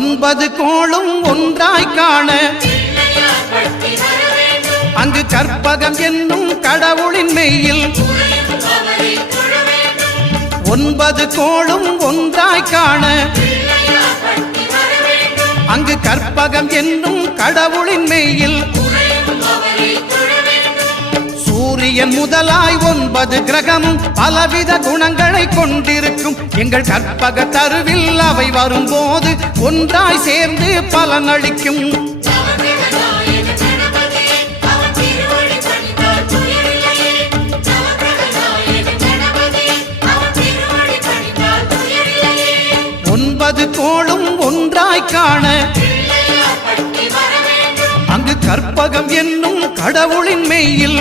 ஒன்பது கோளும் ஒன்றாய் காண அங்கு கற்பகம் என்னும் கடவுளின் மெய்யில் ஒன்பது கோளும் ஒன்றாய் காண அங்கு கற்பகம் என்னும் கடவுளின் மெய்யில் சூரியன் முதலாய் ஒன்பது கிரகமும் பலவித குணங்களை கொண்டிருக்கும் எங்கள் கற்பக தருவில் அவை வரும்போது ஒன்றாய் சேர்ந்து பலனளிக்கும். ஒன்பது கோளும் ஒன்றாய் காண அங்கு கற்பகம் என்னும் கடவுளின் மெய்யில்